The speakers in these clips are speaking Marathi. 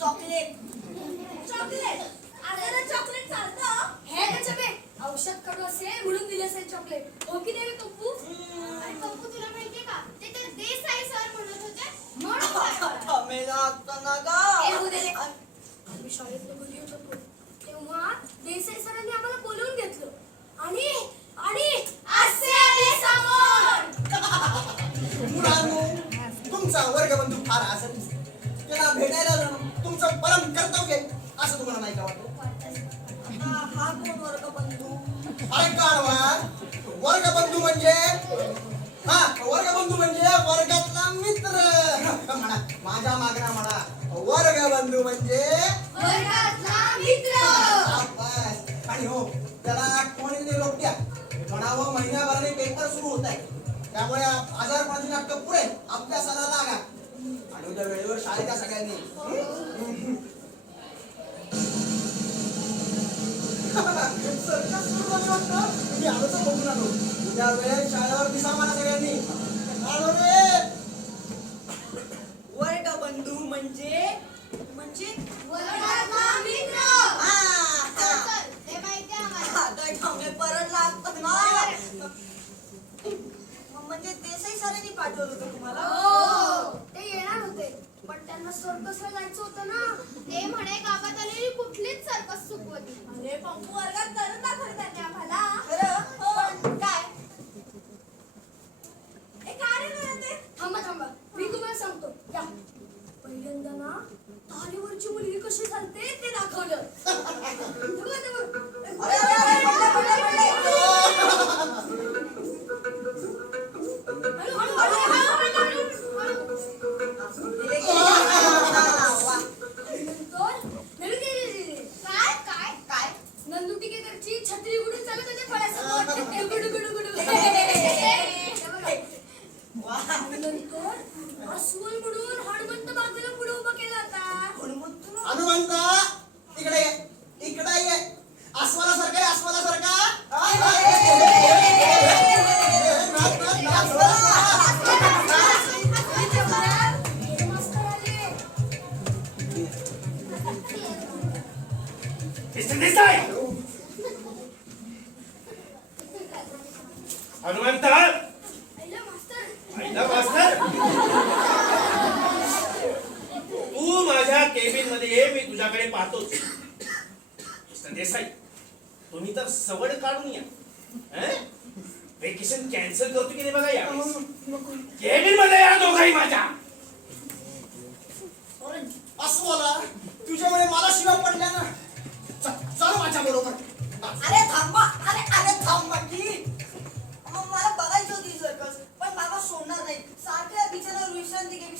चॉकलेट चॉकलेट अरे चॉकलेट चालतं हे त्याच्या बे औषध कडू असेल म्हणून दिले असेल चॉकलेट हो की नाही पप्पू आणि पप्पू तुला माहितीये का ते तर देसाई सर म्हणत होते म्हणून मेला असताना का ए हो दे आम्ही शाळेत घरी येत होतो तेव्हा देसाई सरांनी आम्हाला बोलवून घेतलं आणि आणि असे आले समोर मुलांनो तुमचा वर्गबंधू फार असं त्याला भेटायला जाणं तुमचं परम कर्तव्य असं तुम्हाला नाही का वाटतं हा कोण वर्गबंधू अरे काढवा वर्गबंधू म्हणजे वर्गबंधू म्हणजे वर्गातला मित्र म्हणा माझ्या मागणा म्हणा वर्गबंधू म्हणजे वर्गातला मित्र आणि हो त्याला कोणी निरोप द्या म्हणावं महिन्याभराने पेपर सुरू होत आहे त्यामुळे आजारपणाची नाटकं पुढे अभ्यासाला लागा आणि उद्या वेळेवर शाळेत या सगळ्यांनी उद्या वेळेत शाळेवर दिसा मला सगळ्यांनी वर्गबंधू म्हणजे वर्गातला मित्र ते माहिती आम्हाला परत लागत ना म्हणजे देसाई सरांनी पाठवलं होतं तुम्हाला हो ते येणार होते पण त्यांना सर्कसला जायचं होतं ना ते म्हणे गावात आलेली कुठलीच सर्कस चुकवत नाही अरे पंपू वर्गात करून दाखवलं त्यांनी आम्हाला खरं पण काय थांबा मी तुम्हाला सांगतो या पहिल्यांदा ना तालीवरची मुलगी कशी चालते ते दाखवलं नंदू टिकेकरची छत्री उडून चालत होते फळ्यासमोर नंतर अस्वल म्हणून हनुमंत बाजूला पुढे उभा केला होता हनुमंता इकडे ये अस्वलासारखा हनुमंता तू माझ्या केबिन मध्ये ये मी तुझ्याकडे पाहतोच देसाई तुम्ही तर सवड काढून या वेकेशन कॅन्सल करतो की नाही बघा या केबिन मध्ये या दोघाही माझ्या अस्वला तुझ्यामुळे मला शिवा पडल्या ना चल माझ्या बरोबर अरे थांबा की मला बघायची होती सर्कस पण बाबा सोडणार नाही सारख्या बिचारा विश्रांती घ्यावी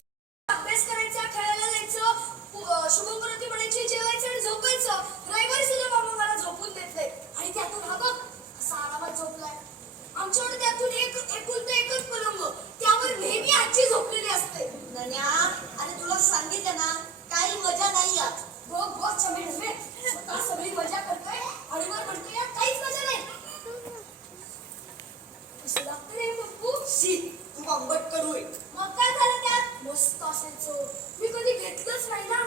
अभ्यास करायचा खेळायला जायचं शुभंकरोती म्हणायची जेवायचं आणि झोपायचं रविवारी सुद्धा बाबा मला झोपून देत नाही आणि त्यातून हा बघ असा आरामात झोपलाय आमच्याकडे त्यातून एकच पलंग त्यावर नेहमी आजी झोपलेली असते अरे तुला सांगितलं ना काही मजा नाही यात बघ चमेडे स्वतः सगळी मजा करतोय आणि वर म्हणतोय यात काहीच मजा नाही कसं लागतं रे पप्पू शी तू आंबट कडूय मग काय झालं त्यात मस्त असायचं मी कधी घेतलंच नाही ना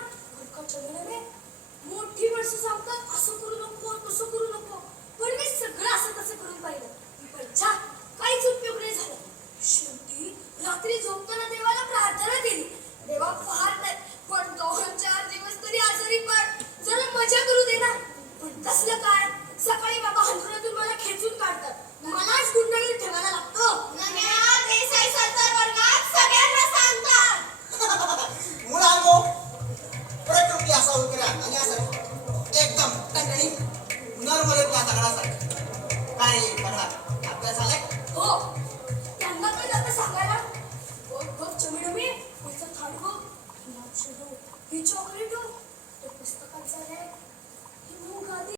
चमेडे मोठी माणसं सांगतात असं करू नको तसं करू नको पण मी सगळं असं तसं करून पाहिलं पण छा काहीच उपयोग नाही झाला शेवटी रात्री झोपताना देवाला प्रार्थना केली देवा फार नाही पण 2-4 दिवस तरी आजारी पड जरा मजा करू दे ना पण कसलं काय सकाळी बाबा हंतरुणातून मला खेचून काढतात मलाच गुंडाळून ठेवायला लागतं देसाई सर वर्गात सगळ्यांना सांगतात मुलांनो प्रकृती असा उकरा आणि असं एकदम टणटणीत नॉर्मल दगडासारखं काय बघा अभ्यास झालाय हो त्यांना काय जातं सांगायला बघ चमेडे माझं थाट बघ ही चॉकलेट हो ते पुस्तकात झालंय ही मूग आधी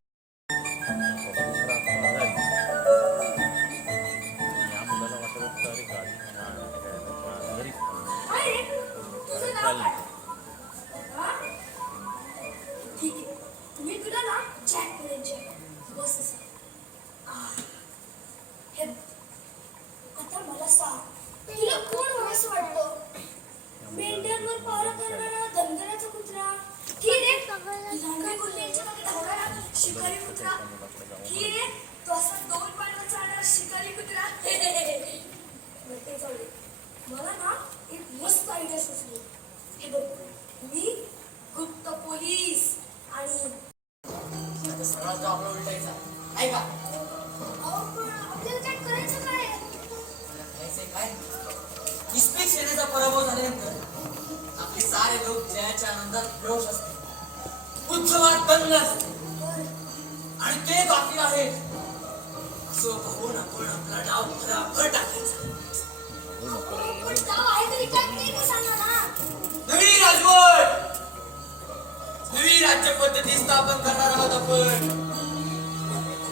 बस असा. हे बघ, आता मला सांग, तुला कोण व्हावंसं वाटतं? मेंढ्यांवर पारा करणारा धनगराचा कुत्रा, की रे लांडगे गुंड्यांच्या मागे धावणारा शिकारी कुत्रा, की रे तो असा 2 पायावर चालणारा शिकारी कुत्रा? बरं, ते जाऊ दे. मला ना एक मस्त आयडिया सुचली. हे बघ, मी गुप्त पोलीस आणि आता सगळा जॉब उलटायचा नाही का? अहो, पण आपल्याला काय करायचं काय? तुला करायचंय काय? इस्पिक सेनेचा पराभव झाल्यानंतर आपले सारे लोक जयाच्या आनंदात बेहोश असते, उत्सवात दंग असते आणि ते बाकी आहे असं बघून आपण आपला डाव भराभर टाकायचा. पण डाव आहे तरी काय ते तर सांगा ना. नवी राजवट, नवी राज्य पद्धती स्थापन करणार आहोत आपण.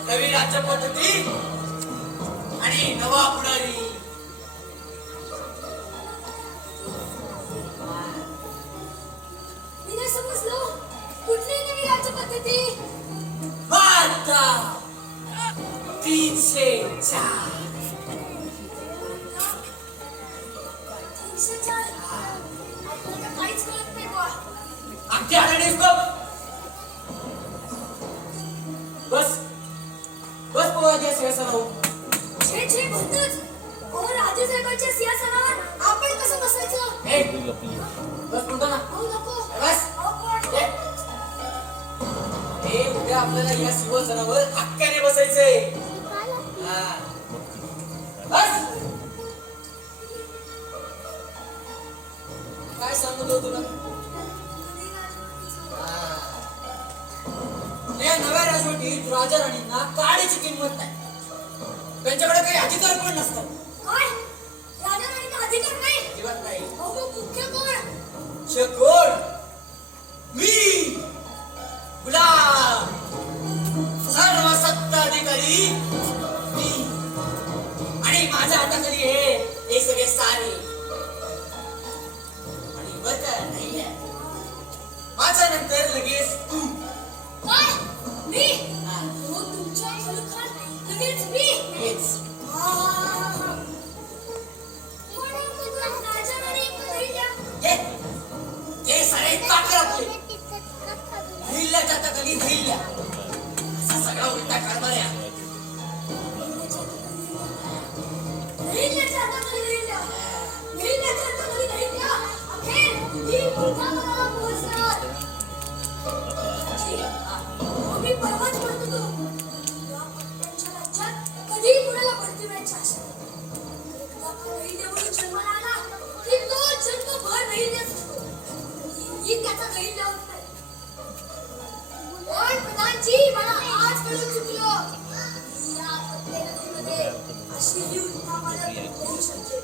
नवी राज्य पद्धती आणि नवा पुढारी. मी नाही समजलो. कुठली नवी राज्य पद्धती? वार्ता 304. 304. आपल्याला काहीच कळत नाही बुवा. अगदी आढळलीस बघ. बस बस पोहाच्या सिंहासनावर. छे छे भलतंच. अहो, राजेसाहेबांच्या सिंहासनावर आपण कसं बसायचं? ए, बस म्हणतो ना. अहो, नको. बस. अहो, पण ए. ए, उद्या आपल्याला या सिंहासनावर हक्काने बसायचंय. हा. बस. काय सांगतो तुला? या नव्या राजवटीत राजा राणींना काडीची किंमत नाही. त्यांच्याकडे काही अधिकार पण नसतात. काय? राजा-राणींना अधिकार नाही? अजिबात नाही. अहो, मग मुख्य कोण? शेकोड मी गुलाम सर्व सत्ताधिकारी मी आणि माझ्या हाताखाली हे सगळे सारे आणि बरं नाही आहे. माझ्या नंतर लगेच तू. काय? मी? हा, हो, तुमच्या खालोखाल लगेच मी? हेच. पण मग राजा-राणी एकत्र राहिल्या. हे सारे काटे आपले धैर्याच्या हाताखाली धैर्य असा सगळा उलटा कारभार आहे. धैर्याच्या हाताखाली धैर्य. धैर्याच्या हाताखाली धैर्य. अखेर ही मुक्कामाला पोहोचणार. मी परवाच म्हणत होतो, या पट्ट्यांच्या राज्यात कधीही कुणाला भरती मिळायची आशा नाही. एकदा का धैर्यावरून जन्माला आला की तो जन्मभर धैर्यच असतो. ही त्याचा धैर्य होत नाही. पण प्रधानजी, मला आज कळून चुकलं. या पट्टे नदीमध्ये अशी ही उत्तामाला होऊ शकते.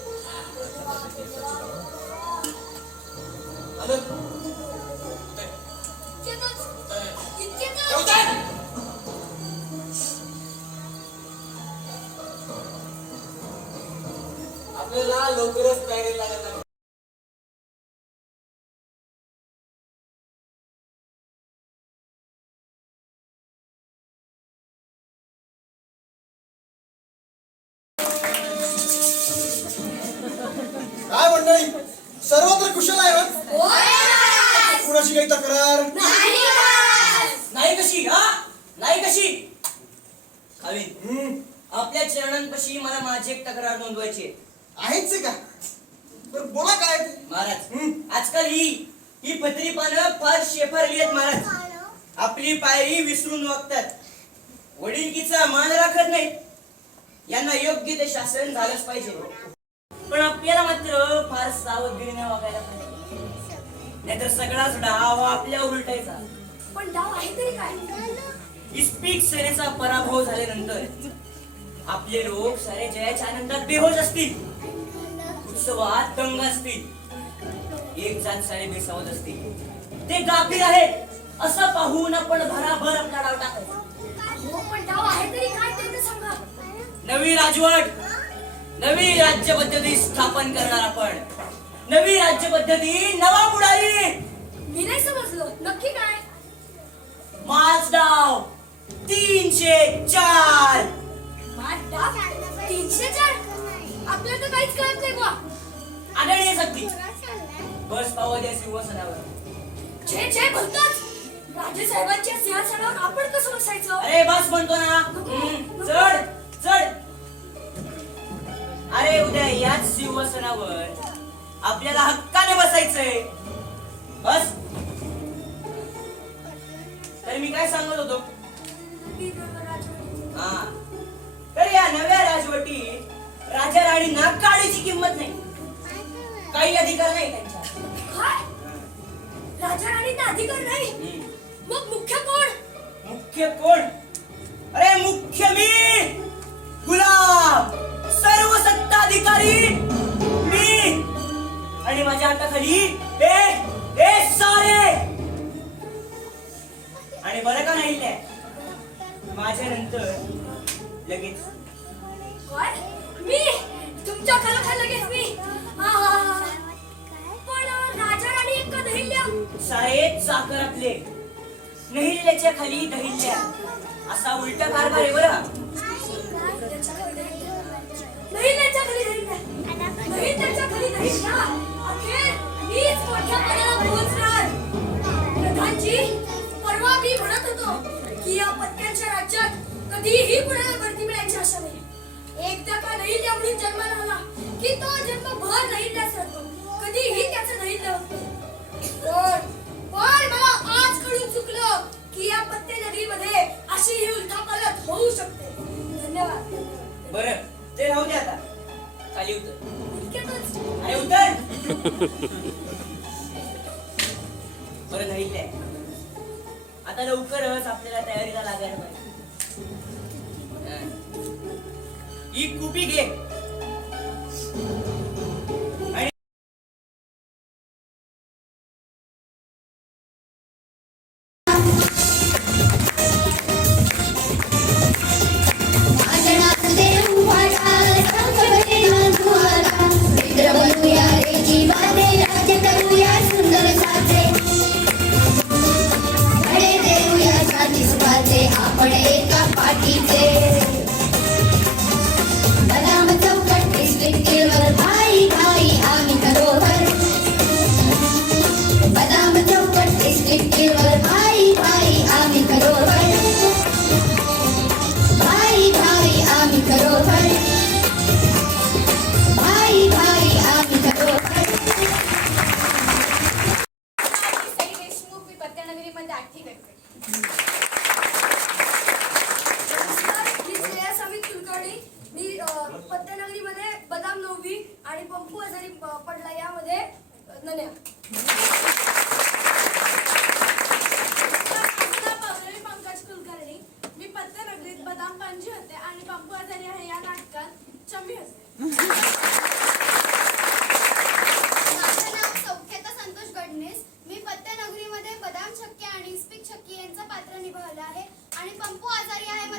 धन्यवाद, धन्यवाद. आलं? इतकेच. इतकेच. उतर. आपल्याला लवकरच तयारी लागायला लागेल. काय मंडळी, सर्वत्र कुशल आहे हो? कुणाची काही तक्रार? नाही कशी? हा, नाही कशी? खावीन. हम्म, आपल्या चरणांपाशी मला माझी एक तक्रार नोंदवायची आहे. आहेच आहे का? बरं बोला काय ते. महाराज, हम्म. आजकाल ही पत्री पानं फार शेफारली आहेत महाराज. आपली पायरी विसरून वागतात, वडिलकीचा मान राखत नाहीत. यांना योग्य ते शासन झालंच पाहिजे. पण आपल्याला मात्र फार सावधगिरीने वागायला पाहिजे, नाहीतर सगळाच डाव आपल्यावर उलटायचा. पण डाव आहे तरी काय? इस्पिक सेनेचा पराभव झाल्यानंतर आपले लोक सारे जयाच्या आनंदात बेहोश असतील, उत्सवात दंग असतील. एक जात सारे बेसावत असतील. ते गाफील आहेत असं पाहून आपण भराभर आपला डाव टाकायचा. हो, पण डाव आहे तरी काय ते तर सांगा. नवी राजवट, नवी राज्य पद्धती स्थापन करणार आपण. नवी राज्य पद्धती, नवा पुढारी. मी नाही समजलो, नक्की काय? माझ डाव 304. तर काहीच कळत नाही बुवा. आदरणीय सक्ती बस पाव द्या सिंहासनावर. छे छे भलतंच. राजेसाहेबांच्या सिंहासनावर आपण कसं बसायचं? अरे बस म्हणतो ना. चढ चढ. अरे उद्या याच सिंहासनावर आपल्याला हक्काने बसायचंय. बस. तर मी काय सांगत होतो? हा, तर या नव्या राजवटीत राजा राणींना काळीची किंमत नाही, काही अधिकार नाही त्यांच्या. काय? राजा राणींना अधिकार नाही? मग मुख्य कोण? मुख्य कोण? अरे मुख्य मी, गुलाम, सर्व सत्ताधिकारी मी, आणि माझ्या हाताखाली हे सारे. आणि बरं का नाही माझ्या नंतर लगेच काय? मी तुमच्या खालोखाल लगेच मी. पण राजा राणी एक का दहिल्या? सारे चाकरातले नहिल्याच्या खाली दहिल्या असा उलटा कारभार आहे बरं. दहिल्याच्या खाली दहिल्या, दहिल्याच्या खाली दहिल्या. अखेर मीच मोठ्या पदाला पोहोचणार. प्रधानजी, परवा मी म्हणत होतो की या पत्त्यांच्या राज्यात कधीही कुणाला भरती मिळायची आशा नाही. एकदा का नहिल्या म्हणून जन्माला आला की तो जन्मभर नहिल्याच राहतो. कधीही त्याचं नहिल्या होत नाही. पण मला आज कळून चुकलं की या पत्ते नगरीमध्ये अशी ही उलथापालथ होऊ शकते. धन्यवाद. बरं ते राहू दे आता. खाली उतर. इतक्यातच अरे उतर. बरं नाही आता लवकरच आपल्याला तयारीला लागायला पाहिजे. ही कुपी घे आणि आपण एका पाठीचे बदाम चौकट डिस्ट्रिक्टवर भाई भाई आम्ही घरोघर. बदाम चौकट डिस्ट्रिक्टवर भाई भाई आम्ही घरोघर. भाई भाई आम्ही घरोघर. भाई भाई आम्ही घरोघर. सई देशमुख, मी पत्त्यानगरीमध्ये 8वी करते. मी श्रेया सावित कुलकर्णी. मी पत्त्यानगरीमध्ये बदाम 9वी आणि पंपू आजारी पडला यामध्ये नन्या. पावलेली पंकज कुलकर्णी. मी पत्त्यानगरीत बदाम पांजी होते आणि पंपू आजारी आहे या नाटकात चमी होते. माझं नाव सौख्यता संतोष गडनेस. मी पत्त्यानगरीमध्ये बदाम छक्के आणि इस्पिक छक्के यांचं पात्र निभावलं आहे आणि पंपू आजारी आहे